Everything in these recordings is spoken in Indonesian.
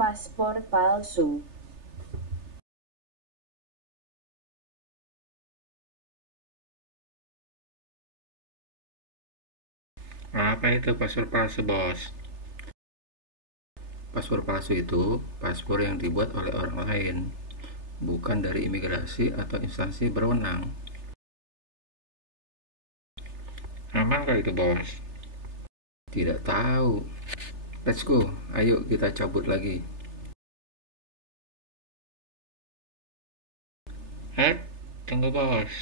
paspor palsu. Apa itu paspor palsu, bos? Paspor palsu itu paspor yang dibuat oleh orang lain, bukan dari imigrasi atau instansi berwenang. Amankah itu, bos? Tidak tahu. Let's go, ayo kita cabut lagi. Tunggu, bos.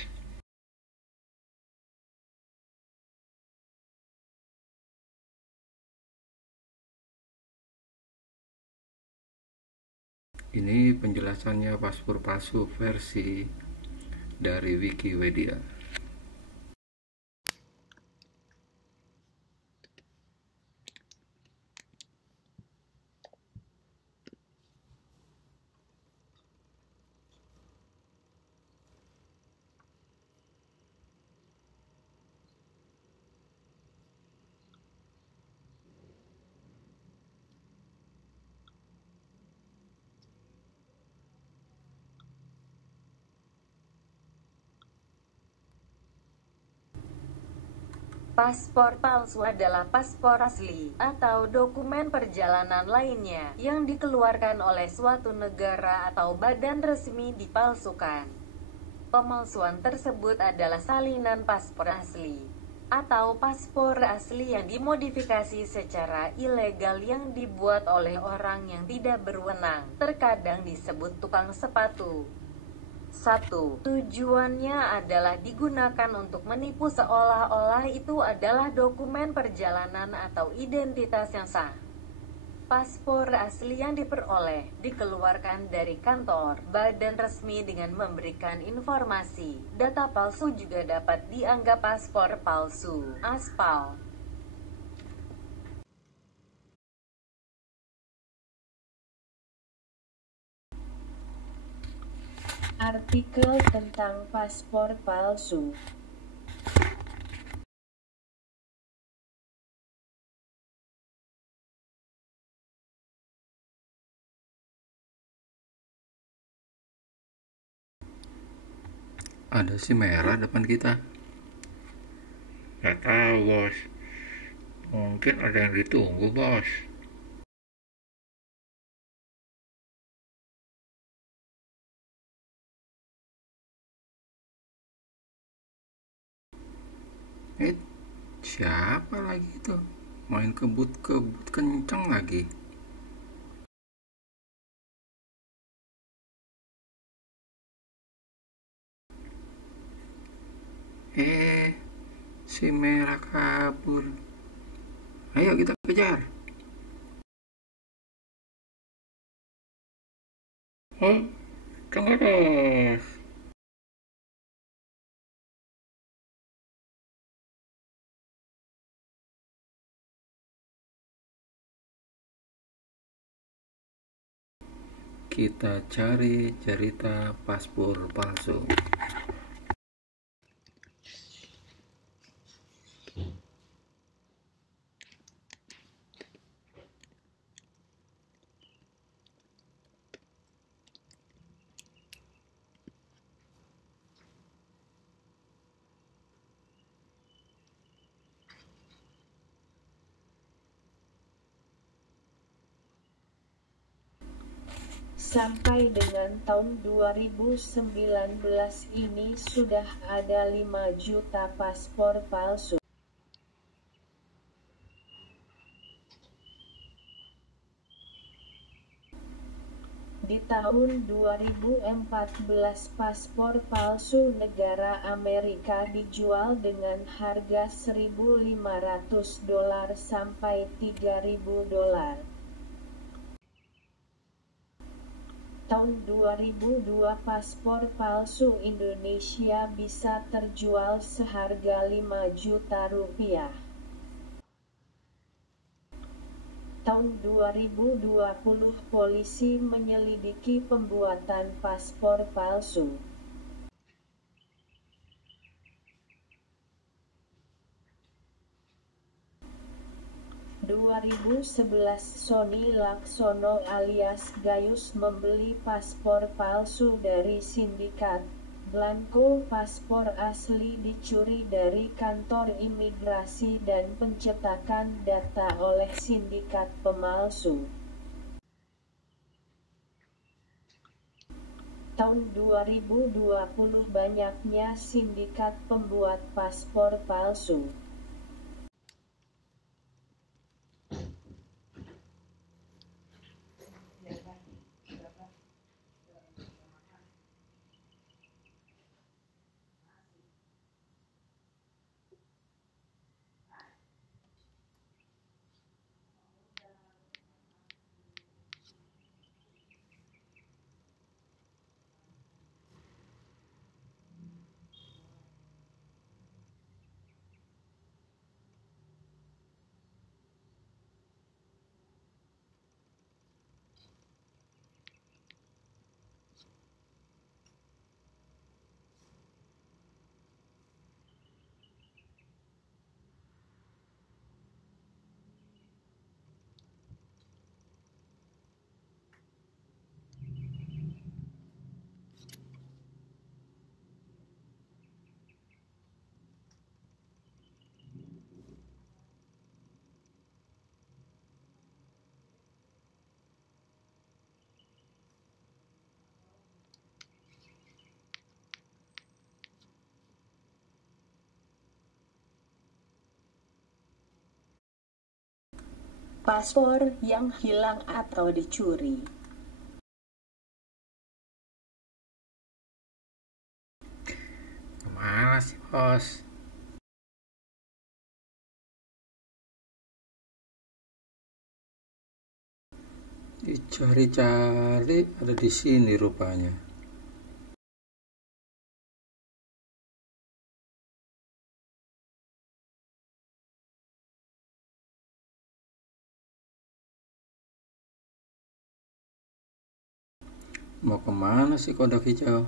Ini penjelasannya paspor palsu versi dari Wikipedia. Paspor palsu adalah paspor asli atau dokumen perjalanan lainnya yang dikeluarkan oleh suatu negara atau badan resmi dipalsukan. Pemalsuan tersebut adalah salinan paspor asli atau paspor asli yang dimodifikasi secara ilegal yang dibuat oleh orang yang tidak berwenang, terkadang disebut tukang sepatu. 1. Tujuannya adalah digunakan untuk menipu seolah-olah itu adalah dokumen perjalanan atau identitas yang sah. Paspor asli yang diperoleh dikeluarkan dari kantor, badan resmi dengan memberikan informasi. Data palsu juga dapat dianggap paspor palsu, aspal. Artikel tentang paspor palsu. Ada si merah depan kita. Gak tahu, bos. Mungkin ada yang ditunggu, bos. Siapa lagi itu? Main kebut-kebut kenceng lagi. Si merah kabur. Ayo kita kejar. Tunggu, bos. Kita cari cerita paspor palsu. Sampai dengan tahun 2019 ini sudah ada 5 juta paspor palsu. Di tahun 2014 paspor palsu negara Amerika dijual dengan harga $1.500 sampai $3.000. Tahun 2002 paspor palsu Indonesia bisa terjual seharga 5 juta rupiah. Tahun 2020 polisi menyelidiki pembuatan paspor palsu. 2011, Sony Laksono alias Gayus membeli paspor palsu dari sindikat. Blanko paspor asli dicuri dari kantor imigrasi dan pencetakan data oleh sindikat pemalsu. Tahun 2020 banyaknya sindikat pembuat paspor palsu. Paspor yang hilang atau dicuri. Kemana sih, bos? Dicari-cari, ada di sini rupanya. Mau kemana sih kodok hijau?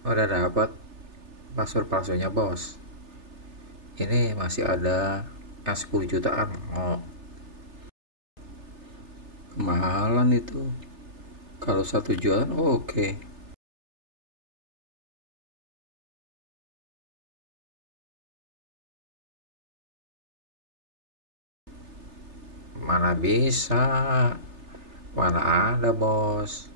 Udah dapat paspor palsunya, bos. Ini masih ada yang 10 jutaan. Oh, kemahalan itu. Kalau 1 jutaan, oke. Mana bisa? Mana ada, bos?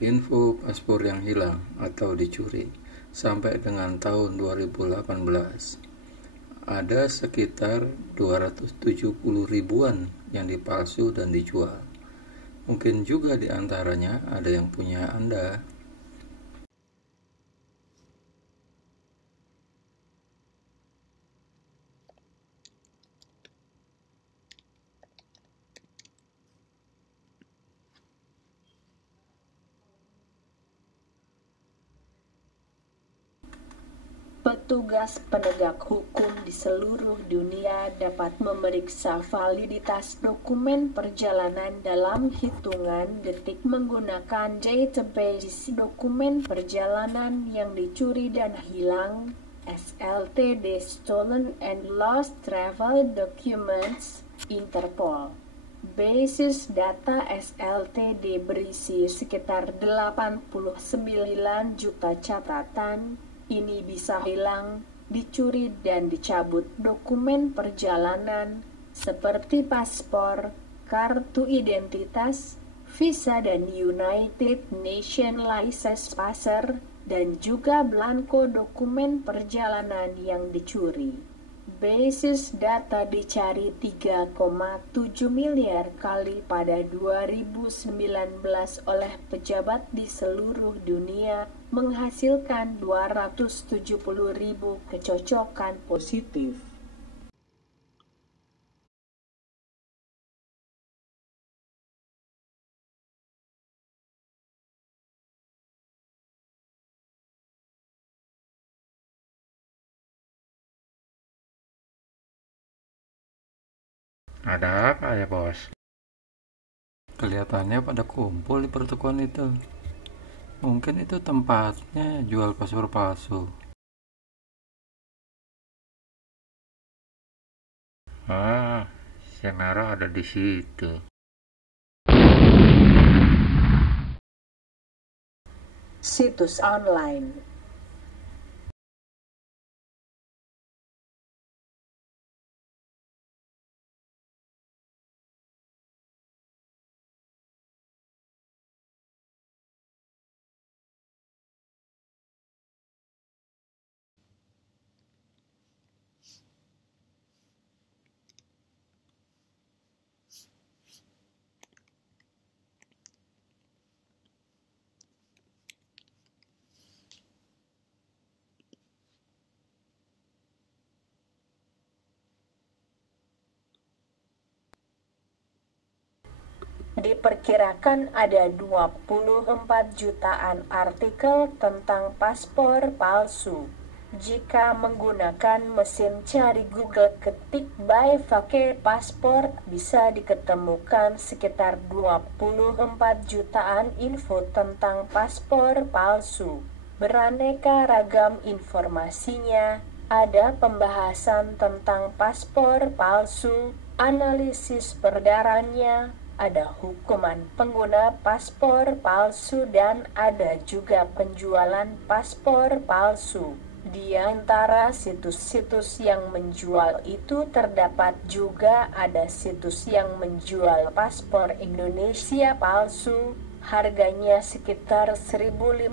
Info paspor yang hilang atau dicuri sampai dengan tahun 2018 ada sekitar 270 ribuan yang dipalsu dan dijual. Mungkin juga di antaranya ada yang punya Anda. Petugas penegak hukum di seluruh dunia dapat memeriksa validitas dokumen perjalanan dalam hitungan detik menggunakan database dokumen perjalanan yang dicuri dan hilang (SLTD, Stolen and Lost Travel Documents) Interpol. Basis data SLTD berisi sekitar 89 juta catatan. Ini bisa hilang, dicuri dan dicabut dokumen perjalanan seperti paspor, kartu identitas, visa dan United Nations license passer, dan juga blanko dokumen perjalanan yang dicuri. Basis data dicari 3,7 miliar kali pada 2019 oleh pejabat di seluruh dunia, menghasilkan 270.000 kecocokan positif. Ada apa ya, Bos? Kelihatannya pada kumpul di pertokoan itu. Mungkin itu tempatnya jual paspor palsu. Ah, si merah ada di situ. Situs online. Diperkirakan ada 24 jutaan artikel tentang paspor palsu. Jika menggunakan mesin cari Google ketik by Fake paspor, bisa diketemukan sekitar 24 jutaan info tentang paspor palsu. Beraneka ragam informasinya, ada pembahasan tentang paspor palsu, analisis peredarannya, ada hukuman pengguna paspor palsu, dan ada juga penjualan paspor palsu. Di antara situs-situs yang menjual itu terdapat juga ada situs yang menjual paspor Indonesia palsu. Harganya sekitar $1.500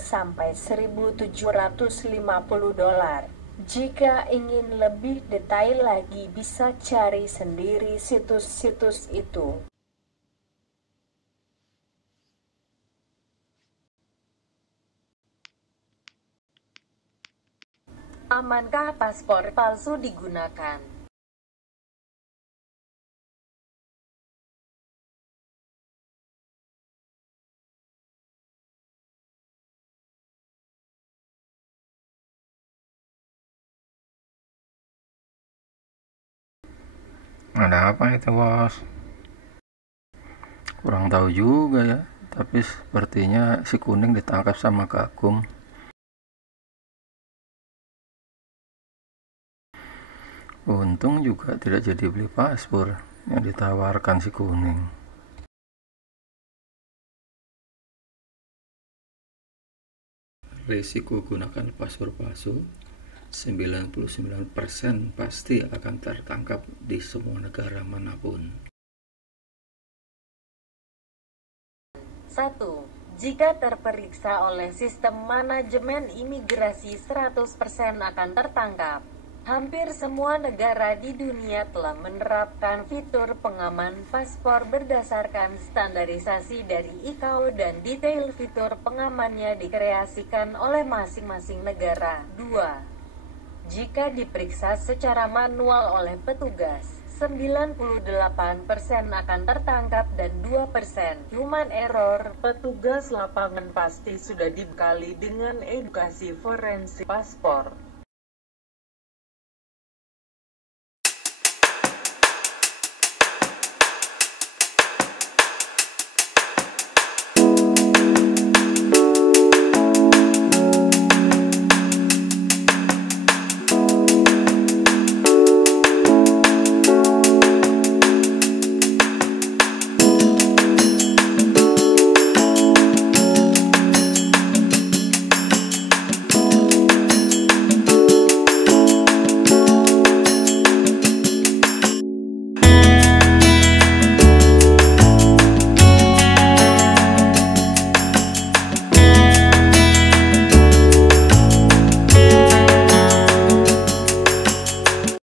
sampai $1.750. Jika ingin lebih detail lagi bisa cari sendiri situs-situs itu. Amankah paspor palsu digunakan? Ada apa itu, Bos? Kurang tahu juga ya, tapi sepertinya si kuning ditangkap sama Gakum. Untung juga tidak jadi beli paspor yang ditawarkan si kuning. Risiko gunakan paspor palsu 99% pasti akan tertangkap di semua negara manapun. 1. Jika terperiksa oleh sistem manajemen imigrasi 100% akan tertangkap. Hampir semua negara di dunia telah menerapkan fitur pengaman paspor berdasarkan standarisasi dari ICAO dan detail fitur pengamannya dikreasikan oleh masing-masing negara. 2. Jika diperiksa secara manual oleh petugas, 98% akan tertangkap dan 2% human error. Petugas lapangan pasti sudah dibekali dengan edukasi forensik paspor.